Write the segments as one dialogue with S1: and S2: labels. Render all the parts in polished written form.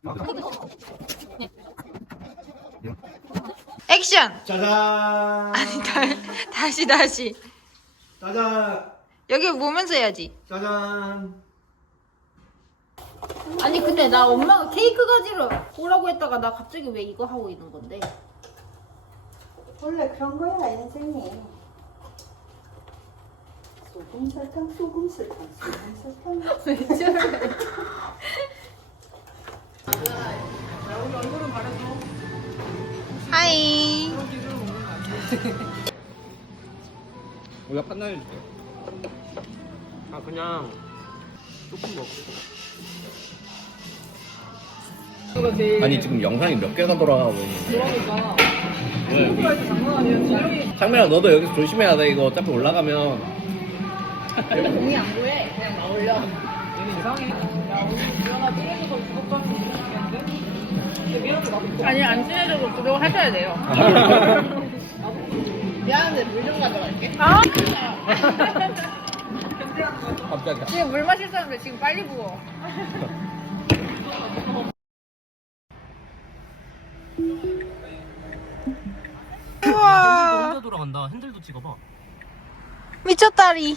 S1: 액션!
S2: 짜잔.
S1: 아니 다시
S2: 짜잔.
S1: 여기 보면서 해야지.
S2: 짜잔.
S3: 아니 근데 나 엄마가 케이크 가지러 오라고 했다가 나 갑자기 왜 이거 하고 있는 건데?
S4: 원래 그런 거야 인생이. 소금 설탕 소금 설탕 소금 설탕.
S3: 왜 저래?
S1: 하이.
S2: 우리가 판단해줄게. 아 그냥 조금 먹어. 아니 지금 영상이 몇 개가 돌아가고 있는데. 그러니까. 상민아 너도 여기서 조심해야 돼. 이거 어차피 올라가면.
S3: 공이 안 보여. 그냥 나 올려. 아니 안 친해져도 그거 하셔야 돼요. 미안한데 물 좀 가져갈게. 아!
S2: 갑자기.
S3: 지금 물 마실 사람들 지금 빨리 부어.
S1: 우와
S2: 혼자 돌아간다. 핸들도 찍어봐.
S1: 미쳤다리.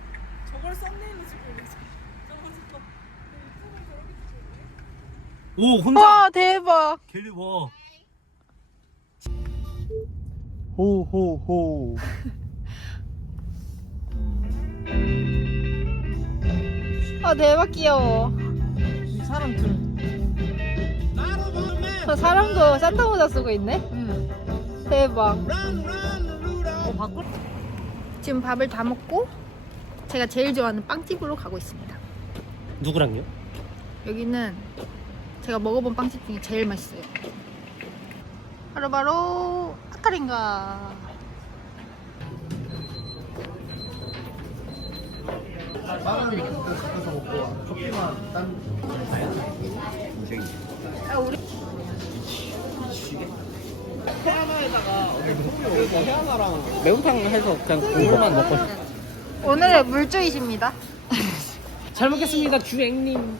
S2: 오 혼자.
S1: 와 대박.
S2: 갤리 와. 호호호.
S1: 아 대박 귀여워.
S3: 사람 둘.
S1: 저 사람도 산타 모자 쓰고 있네.
S3: 응.
S1: 대박.
S3: 바꿀?
S1: 지금 밥을 다 먹고 제가 제일 좋아하는 빵집으로 가고 있습니다.
S2: 누구랑요?
S1: 여기는 제가 먹어본 빵집 중에 제일 맛있어요. 바로 아카린가.
S2: 빵은 일단 시켜서 먹고 커피만 딴 인생이. 해안아랑 매운탕 해서 그냥 국물만 먹고 싶어.
S1: 오늘의 물주이십니다.
S2: 잘 먹겠습니다 주행님.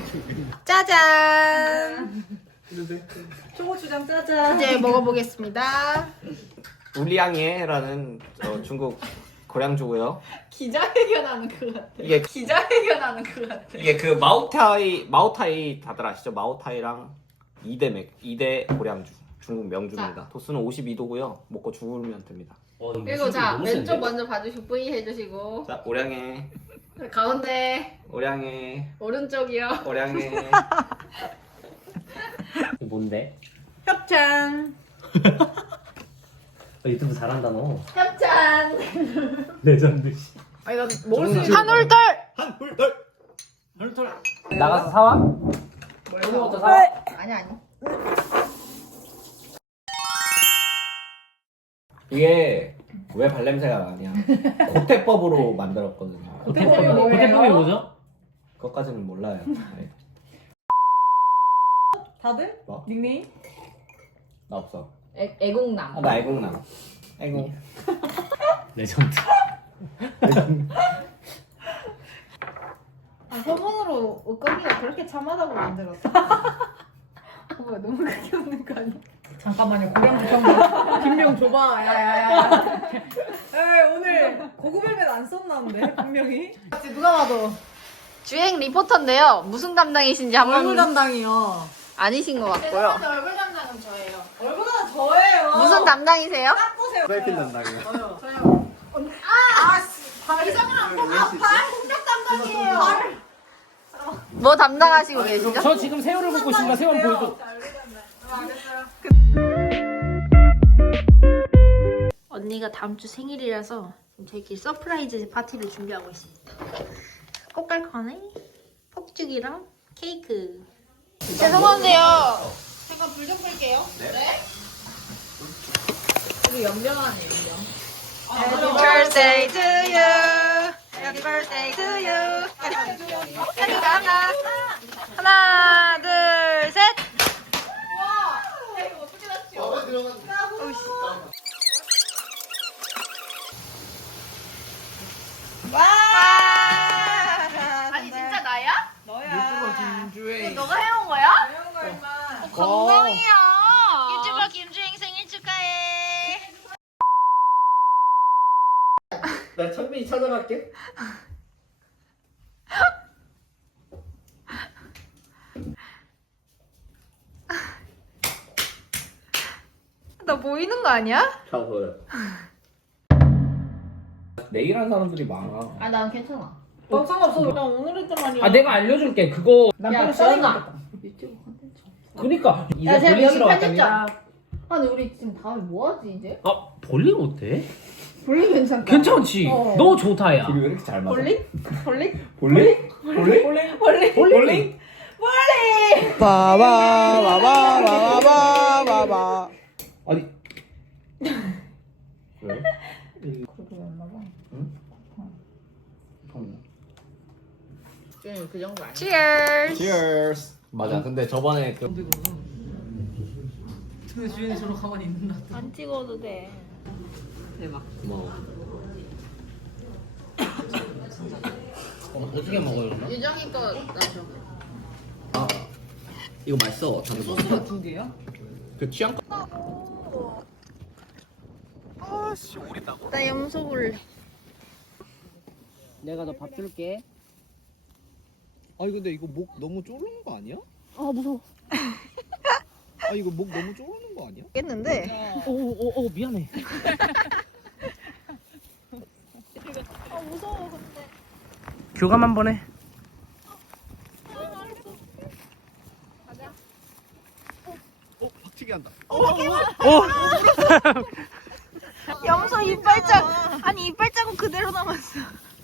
S1: 짜잔.
S3: 초고추장 짜잔.
S1: 이제 먹어보겠습니다.
S2: 울리앙예라는 중국 고량주고요.
S3: 기자회견하는 것 같아.
S2: 이게
S3: 기자회견하는 것 같아.
S2: 이게 그 마오타이 다들 아시죠? 마오타이랑 2대 고량주. 중국 명주입니다. 도수는 52도고요. 먹고 죽으면 됩니다.
S3: 그리고 자 왼쪽 먼저 봐주시고 V 해주시고
S2: 자, 오량해.
S3: 가운데
S2: 오량해.
S3: 오른쪽이요.
S2: 오량해.
S5: 뭔데?
S1: 협찬.
S5: 유튜브 잘한다 너.
S3: 협찬.
S5: 레전드.
S3: 아 이거 먹을 수 있는.
S1: 한올돌.
S2: 한울돌.
S5: 나가서 사와? 오늘부터 사와?
S3: 아니.
S2: 이게 왜 발냄새가 나냐? 고태법으로 만들었거든요.
S5: 고태법이 뭐죠?
S2: 그것까지는 몰라요. 네.
S3: 다들?
S2: 뭐?
S3: 닉네임?
S2: 나 없어.
S3: 애공남.
S2: 나 애국남. 애국.
S5: 레전드.
S3: 소문으로 옷걸이가 그렇게 참하다고 만들었어. 뭐야 너무 크게 웃는 거 아니야? 잠깐만요 고량 잠깐만 김명 줘봐 야야야. 에이 오늘 고급헬멧 안 썼나는데 분명히. 누가 봐도
S1: 주행 리포터인데요. 무슨 담당이신지 한번.
S3: 얼굴 담당이요.
S1: 아니신 것 같고요.
S3: 얼굴 담당은 저예요. 얼굴은 저예요.
S1: 무슨 담당이세요?
S3: 보세요.
S2: 프라이팬 담당이야.
S3: 저요. 발이장을 안 보고 발 공격 담당이에요.
S1: 뭐 담당하시고 계시죠?
S5: 저 지금 새우를 볶고 있습니다. 새우 한번 보여줘.
S1: 언니가 다음 주 생일이라서 저희끼리 서프라이즈 파티를 준비하고 있습니다. 꽃갈콘에 폭죽이랑 케이크. 죄송한데요.
S3: 잠깐 불 좀 끌게요. 네? 우리 연병하네 연병.
S1: Happy birthday to you. Happy birthday to you. 하나, 하나, 둘, 셋.
S3: 와, 이거 어떻게 났지?
S1: 와.
S3: 아니 진짜 나야?
S2: 유튜버 김주행.
S3: 너가 해온 거야?
S1: 건강이야. 유튜버 김주행 생일 축하해.
S2: 나 천빈이 찾아갈게.
S1: 나 보이는 거 아니야?
S2: 다 보여. 내일 한 사람들이 많아.
S3: 아, 난 괜찮아.
S6: 상관없어. 그냥 오늘 했단 말이야.
S5: 아 내가 알려줄게. 그거.
S6: 남편을
S3: 야,
S6: 써야겠다.
S3: 유튜브 컨텐츠.
S5: 그니까.
S3: 야, 제가 여기 편집자.
S5: 왔답니다.
S3: 아, 근데 우리 지금 다음에 뭐 하지 이제?
S5: 아 볼링 어때?
S3: 볼링 괜찮다.
S5: 괜찮지.
S3: 어.
S5: 너 좋다 야.
S2: 둘이 왜 이렇게 잘 맞아?
S1: 볼링? 볼링?
S2: 볼링? 볼링?
S5: 볼링.
S7: 바바바바바바바.
S2: 아니. 왜?
S3: 그거였나 봐. 그 정도 아니야?
S1: Cheers.
S2: Cheers. 맞아. 근데 저번에 그
S6: 근데 주인이 저로 가만히 있는다.
S1: 안 찍어도 돼.
S2: 고마워.
S5: 어떻게 먹어요 그러면?
S3: 유정이 거 나줘.
S2: 아 이거 맛있어. 다들 먹어.
S6: 소스가 2개야?
S2: 그 취향.
S1: 나 염소 볼래.
S5: 내가 너 밥 줄게.
S7: 아니 근데 이거 목 너무 조르는 거 아니야?
S1: 아 무서워.
S7: 아 이거 목 너무 조르는 거 아니야?
S1: 겠는데.
S5: 오 미안해.
S1: 아 무서워 근데.
S5: 교감 한번 해.
S7: 박치기 한다.
S1: 염소 이빨짝. 아니 이빨 자국 그대로 남았어.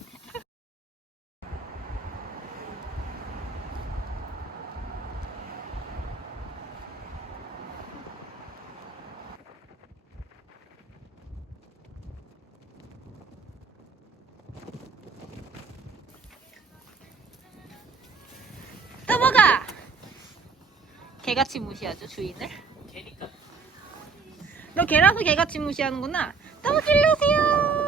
S1: 또 뭐가? 개같이 무시하죠 주인을?
S5: 개니까.
S1: 너 개라서 개같이 무시하는구나. 너무 길러세요.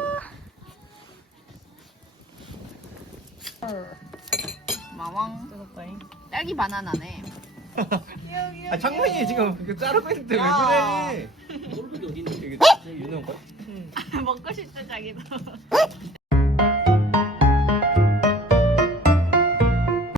S1: 마왕. 딸기 바나나네.
S7: 아 창문이 지금 이거 자르고 있는데 왜
S1: 야.
S7: 그래?
S5: 모르는 게 어디 있는데.
S7: 이게 유는 거야?
S1: 먹고 싶죠 자기도.